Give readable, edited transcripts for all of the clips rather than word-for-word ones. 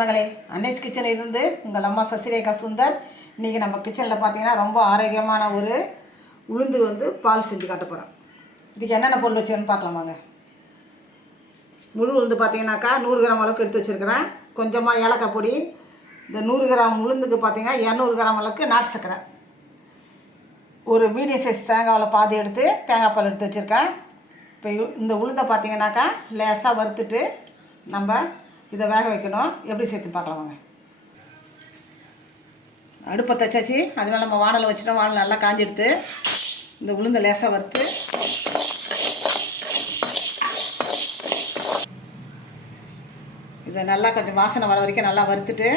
சொந்தங்களே, அன்னைஸ் கிச்சனில் இருந்து உங்கள் அம்மா சசிரேகா சுந்தர். இன்றைக்கி நம்ம கிச்சனில் பார்த்தீங்கன்னா ரொம்ப ஆரோக்கியமான ஒரு உளுந்து பால் செஞ்சு காட்ட போகிறோம். இதுக்கு என்னென்ன பொருள் வச்சுருன்னு பார்க்கலாம் வாங்க. முழு உளுந்து பார்த்தீங்கன்னாக்கா 100 கிராம் அளவுக்கு எடுத்து வச்சுருக்கிறேன். கொஞ்சமாக ஏலக்காய் பொடி. இந்த 100 கிராம் உளுந்துக்கு பார்த்தீங்கன்னா 200 கிராம் அளவுக்கு நாட்டு சர்க்கரை. ஒரு மீடியம் சைஸ் தேங்காவில் பாதி எடுத்து தேங்காய் பால் எடுத்து வச்சுருக்கேன். இப்போ இந்த உளுந்தை பார்த்தீங்கன்னாக்கா லேசாக வறுத்துட்டு நம்ம இதை வேக வைக்கணும். எப்படி சேர்த்து பார்க்கலாம் வாங்க. அடுப்பை தச்சாச்சு, அதனால் நம்ம வானலை வச்சுட்டோம். வானல் நல்லா காஞ்சி எடுத்து இந்த உளுந்தை லேசாக வறுத்து இதை நல்லா கொஞ்சம் வாசனை வர வரைக்கும் நல்லா வறுத்துட்டு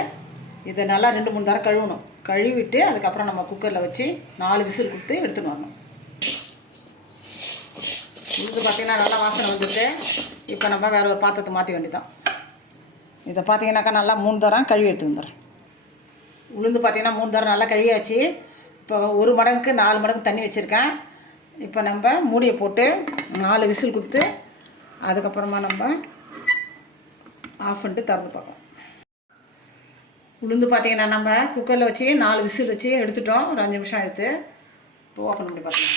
இதை நல்லா 2-3 தடவை கழுவணும். கழுவிட்டு அதுக்கப்புறம் நம்ம குக்கரில் வச்சு 4 விசில் கொடுத்து எடுத்துன்னு வரணும். உளுந்து பார்த்திங்கன்னா நல்லா வாசனை வந்துட்டு இப்போ நம்ம வேறு ஒரு பாத்திரத்தை மாற்றி வேண்டியதான். இதை பார்த்தீங்கன்னாக்கா நல்லா 3 தரம் கழுவி எடுத்து வந்துடுறேன். உளுந்து பார்த்திங்கன்னா 3 தரம் நல்லா கழுவியாச்சு. இப்போ 1 மடங்குக்கு 4 மடங்கு தண்ணி வச்சுருக்கேன். இப்போ நம்ம மூடியை போட்டு 4 விசில் கொடுத்து அதுக்கப்புறமா நம்ம ஆஃப் பண்ணிட்டு திறந்து பார்க்கலாம். உளுந்து பார்த்திங்கன்னா நம்ம குக்கரில் வச்சு 4 விசில் வச்சு எடுத்துட்டோம். ஒரு 5 நிமிஷம் எடுத்து இப்போ ஓப்பன் பண்ணி பார்க்கலாம்.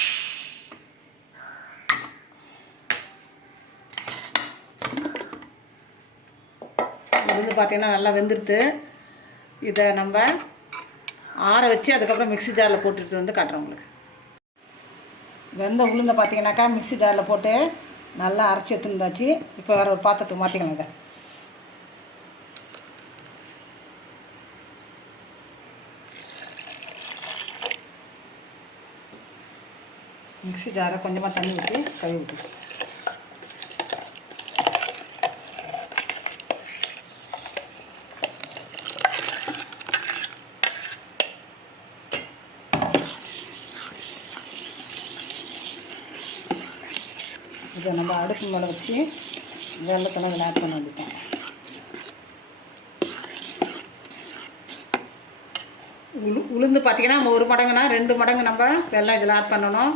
உளுந்து பார்த்திங்கன்னா நல்லா வெந்துடுது. இதை நம்ம ஆற வச்சு அதுக்கப்புறம் மிக்ஸி ஜாரில் போட்டுட்டு வந்து காட்டுறோம் உங்களுக்கு. வெந்த உளுந்தை பார்த்திங்கனாக்கா மிக்ஸி ஜாரில் போட்டு நல்லா அரைச்சி எடுத்துருந்தாச்சு. இப்போ வேறு ஒரு பாத்திரத்துக்கு மாற்றிக்கலாம். இதை மிக்ஸி ஜாரை கொஞ்சமாக தண்ணி ஊற்றி கழுவி ஊற்றி இதை நம்ம அடுப்பு மேலே வச்சு வெள்ளத்தெல்லாம் இதில் ஆட் பண்ண வேண்டியதான். உளுந்து பார்த்திங்கன்னா நம்ம 1 மடங்குனா 2 மடங்கு நம்ம வெல்லம் இதில் ஆட் பண்ணணும்.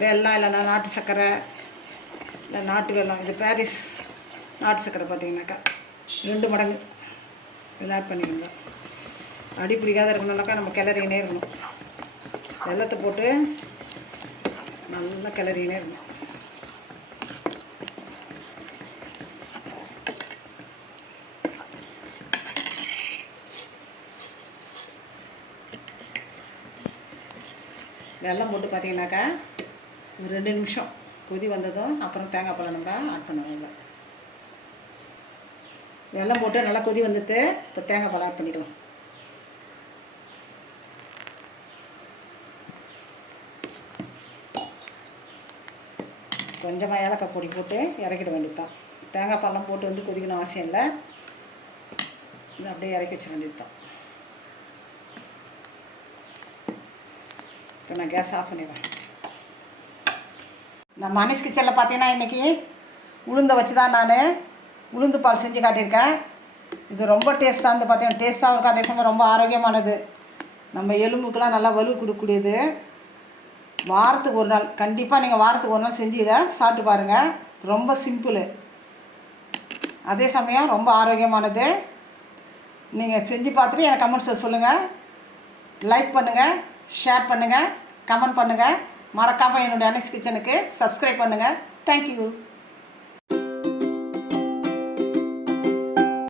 வெல்லம் இல்லைன்னா நாட்டு சர்க்கரை இல்லை நாட்டு வெல்லம், இது பாரிஸ் நாட்டு சர்க்கரை பார்த்திங்கனாக்கா 2 மடங்கு இதில் ஆட் பண்ணிக்கணும். அடி பிடிக்காத இருக்கணும்னாக்கா நம்ம கிளறினே இருக்கணும். வெல்லத்தை போட்டு நல்லா கிளறினே இருக்கணும். வெல்லம் போட்டு பார்த்தீங்கன்னாக்கா ஒரு 2 நிமிஷம் கொதி வந்ததும் அப்புறம் தேங்காய் பாலை நம்ம ஆட் பண்ணுவோம். வெல்லம் போட்டு நல்லா கொதி வந்துட்டு இப்போ தேங்காய் பால் ஆட் பண்ணிக்கலாம். கொஞ்சமாக ஏலக்காய் பொடி போட்டு இறக்கிட வேண்டியதுதான். தேங்காய் பால்லாம் போட்டு கொதிக்கணும் அவசியம் இல்லை. இது அப்படியே இறக்கி வச்சிட வேண்டியதுதான். இப்போ நான் கேஸ் ஆஃப் பண்ணிடுவேன். நம்ம அன்னைஸ் கிச்சனில் பார்த்தீங்கன்னா இன்றைக்கி உளுந்தை வச்சு தான் நான் உளுந்து பால் செஞ்சு காட்டியிருக்கேன். இது ரொம்ப டேஸ்ட்டாக இருந்து பார்த்தீங்கன்னா டேஸ்ட்டாகவும் இருக்கும், அதே சமயம் ரொம்ப ஆரோக்கியமானது. நம்ம எலும்புக்கெலாம் நல்லா வலு கொடுக்கக்கூடியது. வாரத்துக்கு 1 நாள் கண்டிப்பாக நீங்கள் வாரத்துக்கு 1 நாள் செஞ்சு இதை சாப்பிட்டு பாருங்கள். ரொம்ப சிம்பிள், அதே சமயம் ரொம்ப ஆரோக்கியமானது. நீங்கள் செஞ்சு பார்த்துட்டு எனக்கு கமெண்ட்ஸில் சொல்லுங்கள். லைக் பண்ணுங்கள், ஷேர் பண்ணுங்கள், கமெண்ட் பண்ணுங்கள். மறக்காமல் என்னுடைய அன்னைஸ் கிச்சனுக்கு சப்ஸ்கிரைப் பண்ணுங்கள். தேங்க்யூ.